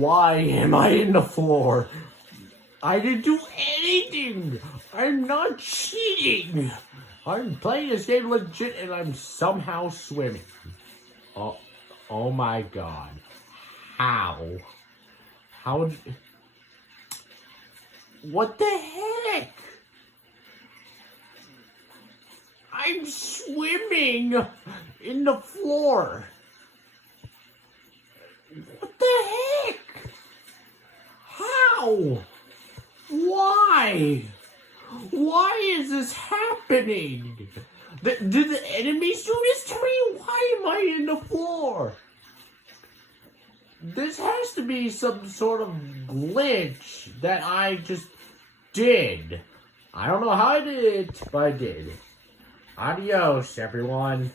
Why am I in the floor? I didn't do anything. I'm not cheating. I'm playing this game legit and I'm somehow swimming. Oh my god. How? What the heck? I'm swimming in the floor. What the heck? How? Why? Why is this happening? Did the enemies do this to me? Why am I in the floor? This has to be some sort of glitch that I just did. I don't know how I did it, but I did. Adios, everyone.